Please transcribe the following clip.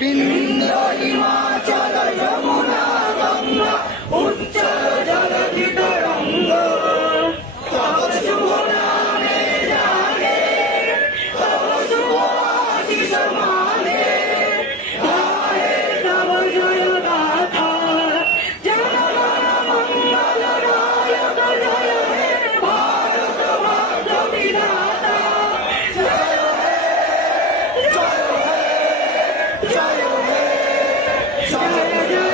বিন্ধ্য হিমাচল যমুনা গঙ্গা উচ্চল জলধি তরঙ্গ তব শুভ নামে জাগে তব শুভ আশিস মানে গায়ে তব জয় গাথা জনগণ মঙ্গল নায়ক জয় হে ভারত ভাগ্য বিধাতা জয় হে জয় হে জয় হে জয় হে